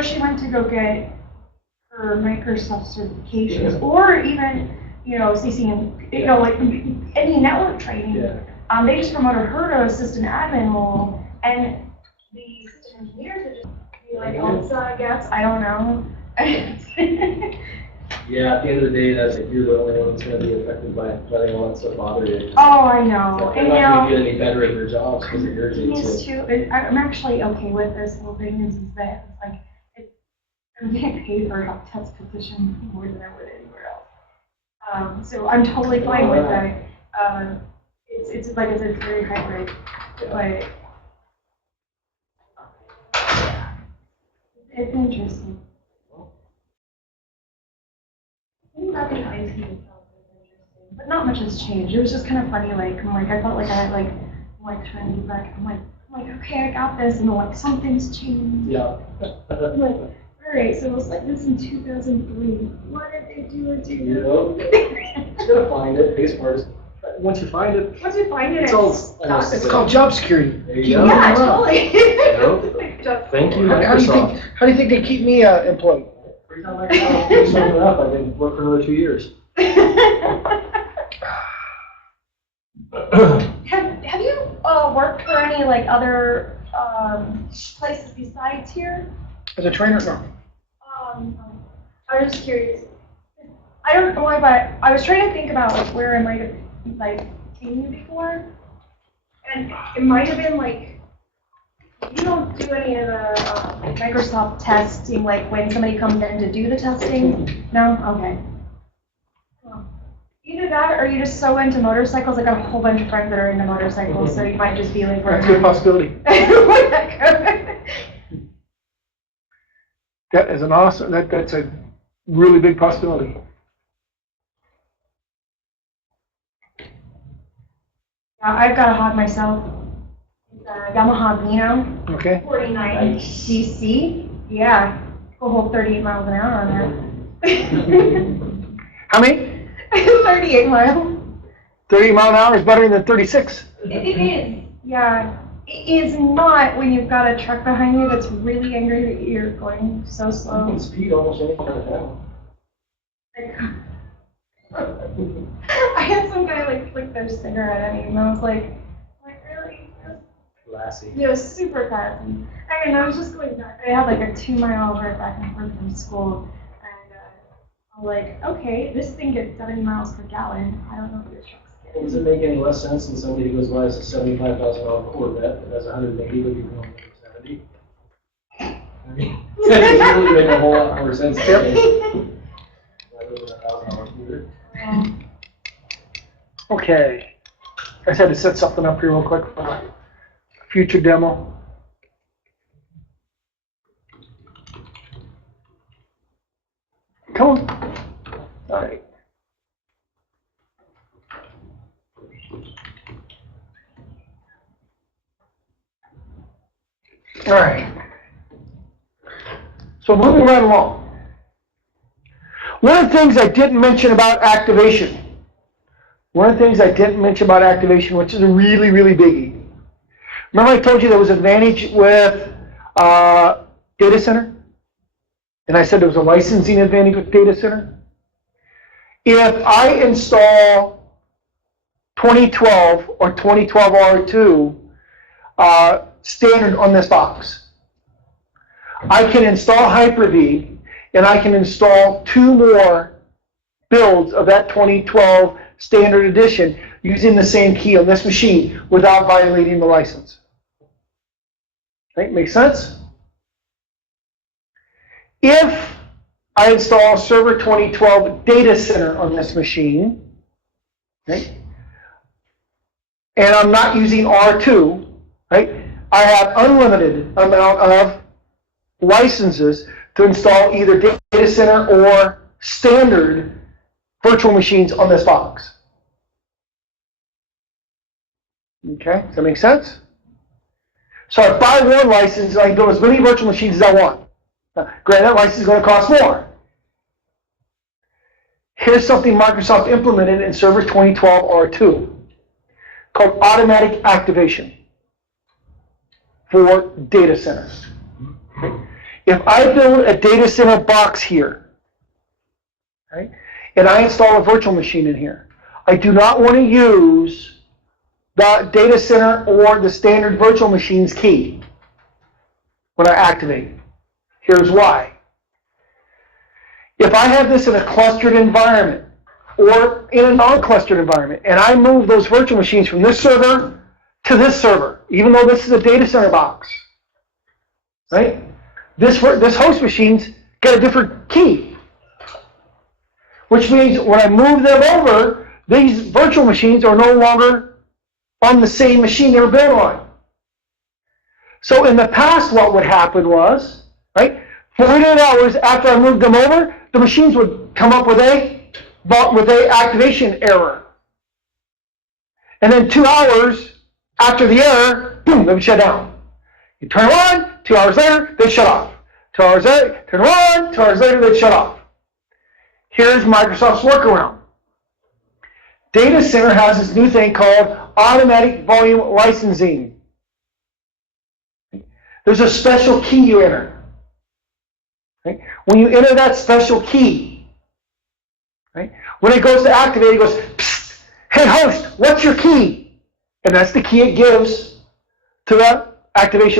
or she went to go get her Microsoft certifications, or even, CC, like any network training. Yeah. They just promoted her to assistant admin role, and the system engineers would just be like, Elsa, I guess, I don't know. Yeah, at the end of the day, that's like you're the only one that's going to be affected by letting all that stuff bother you. Oh, I know. So they're not going to get any better at their jobs because it irritates you. I'm actually okay with this whole thing. Is that it's like I'm getting paid for a test position more than I would anywhere else. So I'm totally fine with that. It's like I said, it's very hybrid, but it's interesting. About the IT itself is interesting, but not much has changed. It was just kind of funny. I felt like I had trying to get back. I'm like, okay, I got this, and I'm like, something's changed. Yeah. I'm like, all right, so it was like this in 2003. What did they do in 2003? You gotta find it. Base parts. Once you find it, it's called job security. There you go. Yeah, totally. Thank you, How do you think they keep me employed? Every time I pick something up, I can work for another 2 years. Have you worked for any other places besides here? As a trainer, no. I was just curious. I don't know why, but I was trying to think about where I might have seen you before, and it might have been you don't do any of the Microsoft testing, when somebody comes in to do the testing. No, okay. Well, either that, or you're just so into motorcycles. I got a whole bunch of friends that are into motorcycles, so you might just be like. That's a good possibility. That is an awesome. That's a really big possibility. Yeah, I've got a hog myself. It's a Yamaha Vino. Okay. 49 cc. Yeah, go whole 38 miles an hour on there. How many? 38 miles. 30 mile an hour is better than 36. It is. Yeah. It is not when you've got a truck behind you that's really angry that you're going so You slow. can speed almost any kind of town. I had some guy flick their cigarette at me, and I was like really? Lassie. It was super fast. And I was just going back. I had a 2 mile drive back and forth from school, and I'm like, okay, this thing gets 70 miles per gallon. I don't know if your truck's getting. Does it make any less sense than somebody who goes by as a $75,000 Corvette that has 180 but you can only go 70? I mean, it doesn't really make a whole lot more sense to me. Okay. I just had to set something up here real quick for a future demo. Come on. All right. All right. So moving right along. One of the things I didn't mention about activation, which is a really, really biggie. Remember I told you there was an advantage with data center? And I said there was a licensing advantage with data center? If I install 2012 or 2012 R2 standard on this box, I can install Hyper-V, and I can install 2 more builds of that 2012 standard edition using the same key on this machine without violating the license. Okay, make sense? If I install Server 2012 Data Center on this machine, okay, and I'm not using R2, right, I have unlimited amount of licenses to install either data center or standard virtual machines on this box. Okay, does that make sense? So I buy one license, I can go as many virtual machines as I want. Now, granted, that license is going to cost more. Here's something Microsoft implemented in Server 2012 R2 called automatic activation for data centers. Okay? if I build a data center box here, right, and I install a virtual machine in here, I do not want to use the data center or the standard virtual machine's key when I activate it. Here's why. If I have this in a clustered environment or in a non-clustered environment, and I move those virtual machines from this server to this server, even though this is a data center box, right? This host machine's got a different key, which means when I move them over, these virtual machines are no longer on the same machine they were built on. So in the past, what would happen was, right, 48 hours after I moved them over, the machines would come up with a activation error. And then 2 hours after the error, boom, they would shut down. You turn them on, 2 hours later, they shut off. 2 hours later, turn them on, 2 hours later, they shut off. Here's Microsoft's workaround. Data Center has this new thing called automatic volume licensing. There's a special key you enter. Right? When you enter that special key, right, when it goes to activate, it goes, psst, hey host, what's your key? And that's the key it gives to that activation.